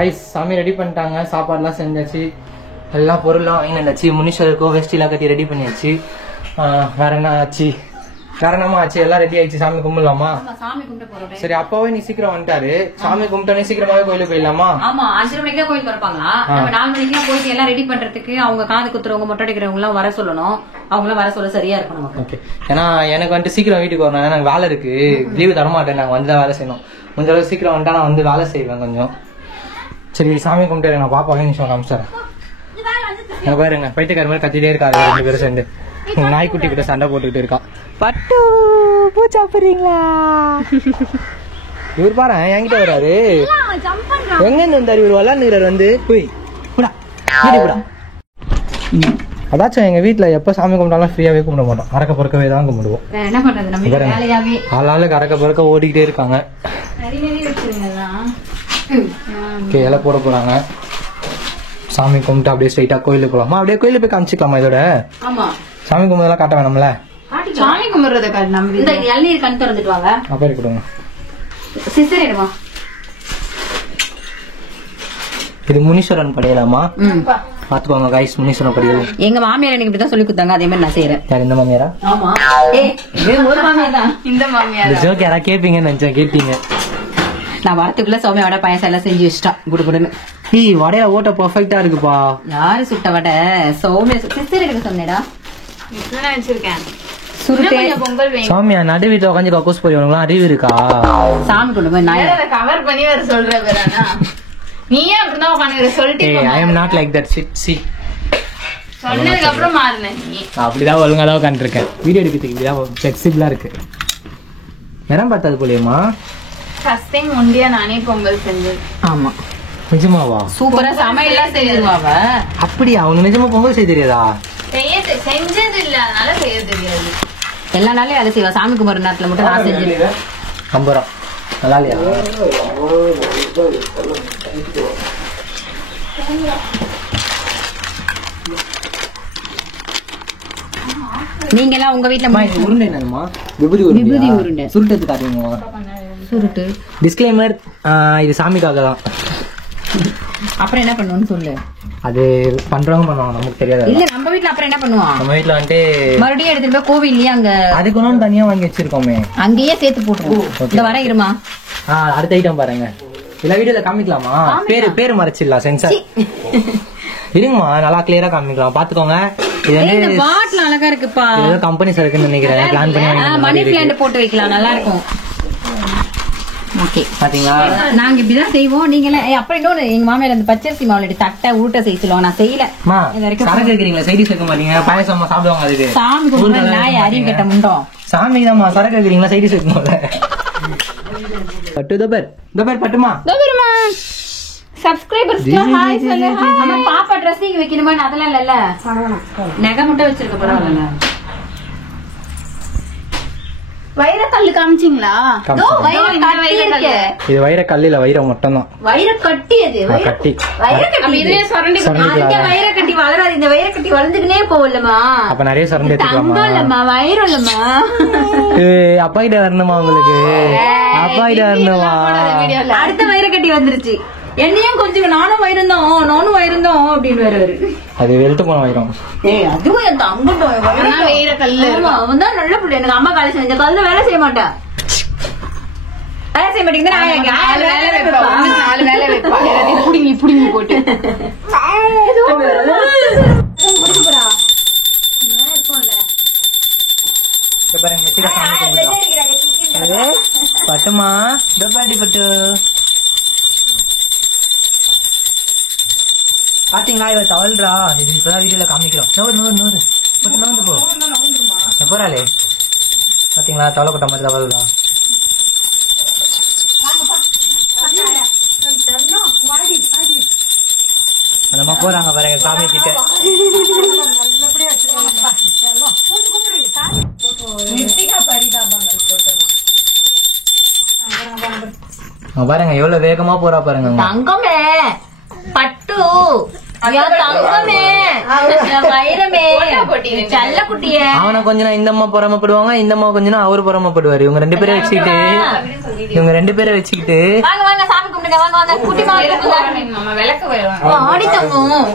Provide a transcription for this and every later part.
Guys சாமி ready பண்ணிட்டாங்க, சாப்பாடுலாம் செஞ்சாச்சு, எல்லா பொருள்லாம் வாங்கி வந்தாச்சு, முனீஸ்வரருக்கோ வெஸ்டிலாம் கட்டி ரெடி பண்ணியாச்சு. வேற என்ன ஆச்சு, வேற என்னமா ஆச்சு, எல்லாம் ரெடி ஆயிடுச்சு. சாமி கும்பிடலாமா? சரி, அப்பாவே நீ சீக்கிரம் வந்துட்டாரு, சாமி கும்பிட்டோன்னே சீக்கிரமாவே கோயிலுக்கு போயிடலாமா? ஆமா, 5 மணிக்கு கோயில் திறப்பாங்களா, நம்ம 4 மணிக்கு போயிட்டு எல்லாம் ரெடி பண்றதுக்கு அவங்க காது குத்துறவங்க மொட்டை அடிக்கிறவங்க எல்லாம் வர சொல்லணும். அவங்களாம் வர சொல்ல சரியா இருக்கும் நமக்கு. ஓகே, ஏன்னா எனக்கு வந்துட்டு சீக்கிரம் வீட்டுக்கு வரணும், ஏன்னா எனக்கு வேலை இருக்கு, லீவு தரமாட்டேன், நாங்கள் வந்து தான் வேலை செய்யணும். கொஞ்சம் அளவு சீக்கிரம் வந்துட்டா நான் வந்து வேலை செய்வேன் கொஞ்சம். சரி, சாமி கும்பிட்டு நான் பாப்பாவே நிமிஷம் காமிச்சிடறேன். பாருங்க, பைத்தியக்கார மாதிரி கத்திட்டே இருக்காரு 2 பேரும் சேர்ந்து. நாய்க்குட்டி கிட்ட சண்டை போட்டுக்கிட்டு இருக்கா. பட்டு பூ சாப்பிடுறீங்களா? இவர் பாரு என்கிட்ட வராரு. எங்க இருந்து வந்தாரு இவர்? விளாண்டுக்கிறாரு வந்து. போய் கூடா கூடா. அதாச்சும் எங்க வீட்டுல எப்ப சாமி கும்பிட்டாலும் ஃப்ரீயாவே கும்பிட மாட்டோம், அறக்க பொறுக்கவே தான் கும்பிடுவோம். என்ன பண்றது, நம்ம வேலையாவே ஆளாளுக்கு அறக்க பொறுக்க ஓடிக்கிட்டே இருக்காங்க. இலை போட போறாங்க. சாமி கும்பிட்டு அப்படியே ஸ்ட்ரைட்டா கோயிலுக்கு போலாமா? அப்படியே கோயிலுக்கு போய் காமிச்சிக்கலாமா? இதோட சாமி கும்பிடலாம் காட்ட வேணும்ல. சாமி கும்பிடுறத இந்த இளநீர் கண் திறந்துட்டு வாங்க. அப்படி கொடுங்க. சிஸ்டர் எடுமா. இது முனீஸ்வரன் படையலாமா? பாத்துக்கோங்க கைஸ், முனீஸ்வரன் படையல். எங்க மாமியார் எனக்கு இப்படிதான் சொல்லி கொடுத்தாங்க, அதே மாதிரி நான் செய்யறேன். யார், இந்த மாமியாரா? ஆமா, ஒரு மாமியார் தான். இந்த மாமியார் ஜோக் யாரா கேப்பீங்கன்னு நினைச்சேன், கேட்டீங்க. நான் வரத்துக்குள்ள சௌமியா வடை பாயசம் எல்லாம் செஞ்சு வச்சுட்டா குடுக்குடுன்னு. வடையா ஓட்ட பர்ஃபெக்டா இருக்குப்பா. யாரு சுட்ட வடை? சௌமியா சிஸ்டர் எடுக்க சொன்னேடா. வச்சிருக்கேன் சாமியா நடு வீட்டுல உட்காந்து கக்கூஸ் போய் உனக்கு அறிவு இருக்கா? சாமி கொண்டு போய் நான் கவர் பண்ணி வர சொல்றேன். நீயே அப்படிதான் உட்காந்து சொல்லிட்டு I am not like that. சிட் சி சொன்னதுக்கு அப்புறம் மாறினேன். நீ அப்படிதான் ஒழுங்கா தான் உட்காந்துருக்கேன். வீடியோ எடுக்கிறதுக்கு இப்படிதான் ஃபிளெக்சிபிளா இருக்கு. நேரம் பார்த்தது போலியம்மா. ஃபர்ஸ்ட் டைம் முண்டியா நானே பொங்கல் செஞ்சேன். ஆமா, நிஜமாவா? சூப்பரா சமையல்லாம் செய்வாவ. அப்படியா? உனக்கு நிஜமா பொங்கல் செய்ய தெரியாதா? செஞ்சது இல்ல, அதனால செய்ய தெரியாது. எல்லா நாளையும் வேலை செய்வா. சாமி கும்பிட்ற நேரத்துல மட்டும் நான் செஞ்சிருக்கேன். கம்பரம் நல்லா இல்லையா? நீங்க எல்லாம் உங்க வீட்டுல உருண்டை என்னமா? விபூதி உருண்டை. சுருட்டது காட்டுங்க. சுருட்டு டிஸ்க்ளைமர், இது சாமிக்காக தான். அப்புறம் என்ன பண்ணுவோம்னு சொல்லு. அது பண்றவங்க பண்ணுவாங்க, நமக்கு தெரியாது. இல்ல, நம்ம வீட்டுல அப்புறம் என்ன பண்ணுவோம்? நம்ம வீட்டுல வந்துட்டு மறுபடியும் எடுத்துட்டு போய் கோவில்லயே அங்க அதுக்கு ஒன்றும் தனியா வாங்கி வச்சிருக்கோமே, அங்கேயே சேர்த்து போட்டுருவோம். இந்த வர இருமா. அடுத்த ஐட்டம் பாருங்க. இல்ல வீடியோல காமிக்கலாமா? பேரு மறைச்சிடலாம், சென்சார். இருங்கம்மா, நல்லா கிளியரா காமிக்கலாம், பாத்துக்கோங்க. இது வந்து பாட்டில் அழகா இருக்குப்பா. ஏதோ கம்பெனி சரக்குன்னு நினைக்கிறேன். பிளான் பண்ணி மணி பிளான்ட் போட்டு வைக்கலாம், நல்லா இருக்கும். ஓகே, பாத்தீங்களா? நாங்க இப்படிதான் செய்வோம். நீங்க அப்புறம் இன்னொன்னு, எங்க மாமியார் அந்த பச்சரிசி மாவுல தட்டை ஊட்ட செய்ய சொல்லுவாங்க, நான் செய்யல. சரக்கு இருக்கிறீங்களா? சைடி சேர்க்க மாட்டீங்க, பாயசமா சாப்பிடுவாங்க. அதுக்கு சாமி கும்பிட்டு நாய் அறிவு கட்ட முண்டோம். சாமி தான் சரக்கு இருக்கிறீங்களா? சைடி சேர்க்கணும். பட்டு தபர் பட்டுமா சப்ஸ்கிரைபர்ஸ் ஹாய் சொல்லு. நம்ம பாப்பா ட்ரெஸ்ஸிங் வைக்கணுமா? அதெல்லாம் இல்ல, நகை மட்டும் வச்சிருக்க பரவாயில்ல. வைரக்கல்லு காமிச்சிங்களா? இது வைர கல்லு இல்ல, வைரம் மட்டும் தான். வைர கட்டி. அது கட்டி இதுவே சொரண்டி வைர கட்டி வளராது. இந்த வைர கட்டி வளர்ந்துக்கினே போகலமா. அப்ப நிறைய சொரண்டி இல்லம்மா, வைரம் இல்லம்மா. அப்பா கிட்ட வரணுமா? உங்களுக்கு அப்பா கிட்ட வரணுமா? அடுத்த வைர கட்டி வந்துருச்சு. என்னையும் கொஞ்சம் நானும் வைரந்தோம் அப்படின்னு வருவாரு. அது வெளுத்து போன வைரம். அதுவும் என் தங்கட்டும் வைர கல்லு. அவன் தான் நல்ல பிள்ளை. எனக்கு அம்மா காலேஜ் செஞ்ச கல்ல வேலை செய்ய மாட்டா. வேலை செய்ய மாட்டேங்குது. 4 வேலை வைப்பா. புடிங்கி போட்டு பட்டுமா பட்டு பாத்தீங்களா? இவ தவழ்றா. இது இப்பதான் வீடியோல காமிக்கிறோம். நோந்து போ போறாளே. பாத்தீங்களா? தவளைப்பட்ட மாதிரி தவழ்றா. நம்ம போறாங்க பாருங்க சாமி கிட்ட. பாருங்க எவ்வளவு வேகமா போறா பாருங்க. தங்கமே பட்டு அவனை கொஞ்சம் இந்த அம்மா பொறாமப்படுவாங்க, இந்த அம்மா கொஞ்சம் அவரு பொறாமப்படுவாரு. இவங்க ரெண்டு பேரை வச்சுக்கிட்டு பாருங்க வாங்க வாங்க குட்டி மாமா விளக்கு வரும் ஆடி தங்கும்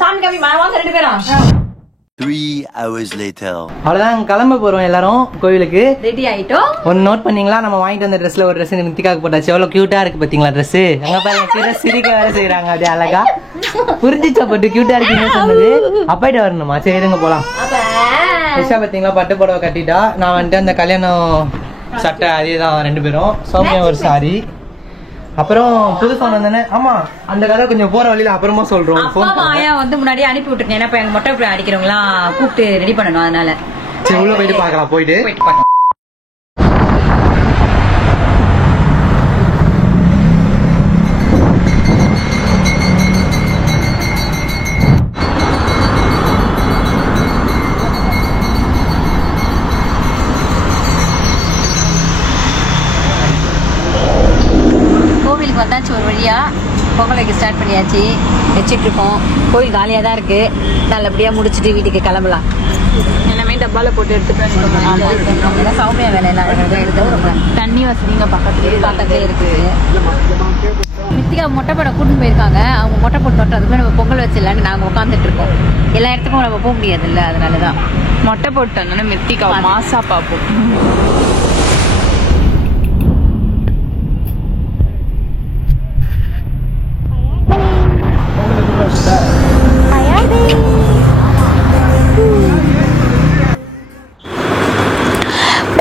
சாமி காமி வாங்க 2 பேரும் 3 hours later. அவ்வளவுதான் கிளம்ப போறோம் எல்லாரும் கோவிலுக்கு. ரெடி ஆயிட்டோம். ஒன்னு நோட் பண்ணீங்களா? நம்ம வாங்கிட்டு வந்த ட்ரெஸ்ல ஒரு ட்ரெஸ் நித்திகாக்கு போட்டாச்சு. எவ்வளவு கியூட்டா இருக்கு பாத்தீங்களா ட்ரெஸ்? அங்க பாருங்க சிரிக்க வேற செய்யறாங்க அப்படியே அழகா. புரிஞ்சிச்சா பட்டு கியூட்டா இருக்குன்னு சொன்னது? அப்பாயிட்ட வரணுமா? சரி இருங்க போலாம். விஷா பாத்தீங்களா பட்டு புடவை கட்டிட்டா. நான் வந்துட்டு அந்த கல்யாணம் சட்டை அதேதான் 2 பேரும். சௌமியா ஒரு சாரி. அப்புறம் புது போன் வந்தானே. ஆமா அந்த கதை கொஞ்சம் போற வழியில அப்புறமா சொல்றோம். அப்பா ஆயா வந்து முன்னாடியே அனுப்பி விட்டுருக்கேன். ஏன்னா இப்ப எங்க மொட்டை அடிக்கிறவங்களாம் கூப்பிட்டு ரெடி பண்ணணும். அதனால சரி உள்ள போயிட்டு பாக்கலாம். போயிட்டு பார்க்கலாம். வந்தாச்சு ஒரு வழியா. பொங்கல் வைக்க ஸ்டார்ட் பண்ணியாச்சு. வச்சுட்டு இருக்கோம். கோயில் காலியா தான் இருக்கு. நல்லபடியா முடிச்சுட்டு வீட்டுக்கு கிளம்பலாம். எல்லாமே டப்பால போட்டு எடுத்துட்டு சௌமியா வேலை எல்லாம் எடுத்து தண்ணி வசதிங்க பக்கத்துலேயே இருக்கு. மித்திகா மொட்டை போட கூட்டிட்டு போயிருக்காங்க. அவங்க மொட்டை போட்டு அதுக்குள்ள நம்ம பொங்கல் வச்சிடலான்னு நாங்க உட்காந்துட்டு இருக்கோம். எல்லா இடத்துக்கும் நம்ம போக முடியாது இல்ல, அதனாலதான் மொட்டை போட்டு வந்தோன்னா மித்திகா மாசா பார்ப்போம்.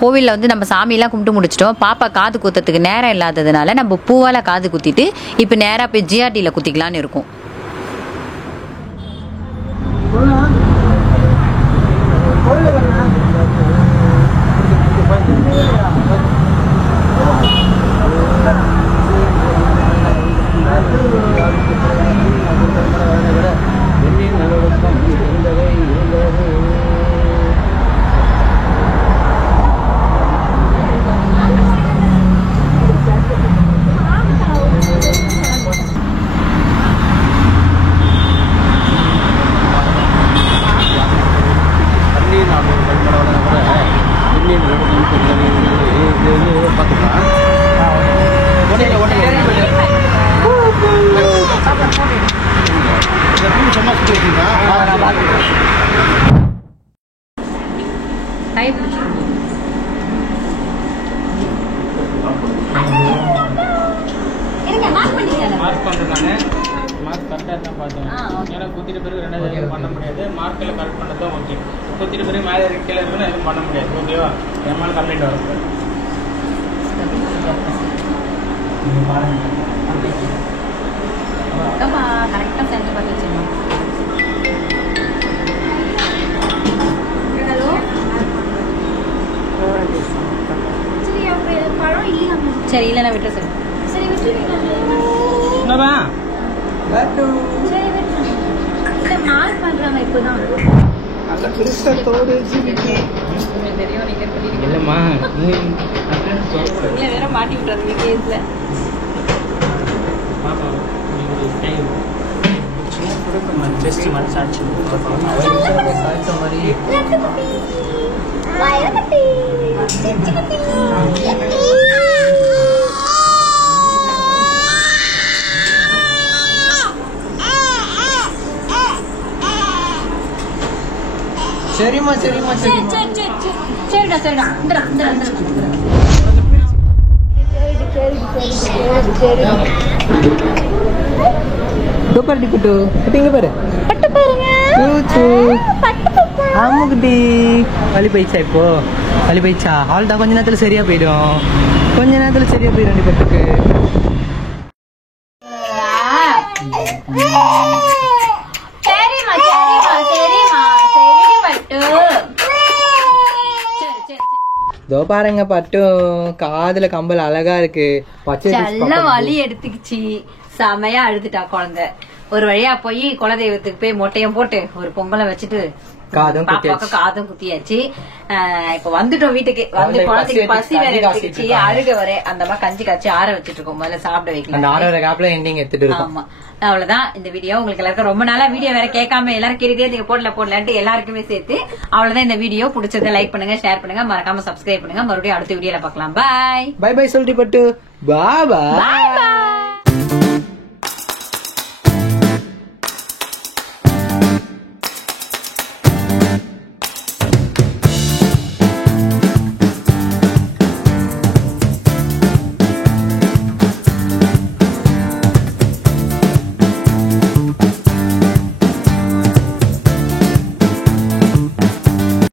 கோவிலில் வந்து நம்ம சாமியெல்லாம் கும்பிட்டு முடிச்சிட்டோம். பாப்பா காது குத்துறதுக்கு நேரம் இல்லாததுனால நம்ம பூவால் காது குத்திட்டு இப்போ நேராக போய் ஜிஆர்டியில் குத்திக்கலான்னு இருக்கும். கரெக்டாக சென்டர் பார்த்து வச்சுருந்தோம். சரி இல்லைன்னா விட்டு சரி சரி மார்க் பண்றாங்க இப்போதான். தெரியும் நீங்க இல்லம்மா வேற மாட்டி விட்டுறாங்க கேஸ்ல. சரிம்மா சரிம்மா சரிடா சரிடா குட்டு இங்க பாரு பட்டு பாருங்க. ஆமா குட்டி வலி போயிடுச்சா? இப்போ வலி போயிடுச்சா? ஆள் தான் கொஞ்ச நேரத்துல சரியா போயிடும். கொஞ்ச நேரத்துல சரியா போயிடும் பட்டுக்கு. இதோ பாருங்க பட்டு காதுல கம்பல் அழகா இருக்கு. நல்ல வலி எடுத்துக்கிச்சு. செமையா அழுதுட்டா குழந்தை. ஒரு வழியா போய் குலதெய்வத்துக்கு போய் மொட்டையும் போட்டு ஒரு பொங்கலை வச்சுட்டு காதும் குத்தியாச்சு. இப்ப வந்துட்டோம் வீட்டுக்கு. வந்து குழந்தைக்கு பசி வேற எடுத்துக்கிச்சு. அழுக வர அந்த மாதிரி கஞ்சி காய்ச்சி ஆற வச்சுட்டு இருக்கோம். முதல்ல சாப்பிட வைக்கலாம். ஆமா அவ்வளவுதான் இந்த வீடியோ. உங்களுக்கு எல்லாருக்கும் ரொம்ப நாளா வீடியோ வேற கேட்காம எல்லாரும் கேட்டுட்டே நீங்க போடலான்ட்டு எல்லாருக்குமே சேர்த்து அவ்வளவுதான் இந்த வீடியோ. பிடிச்சதை லைக் பண்ணுங்க, ஷேர் பண்ணுங்க, மறக்காம சப்ஸ்கிரைப் பண்ணுங்க. மறுபடியும் அடுத்த வீடியோல பாக்கலாம். பாய் பாய் பாய் சொல்லிட்டு பட்டு பாய்.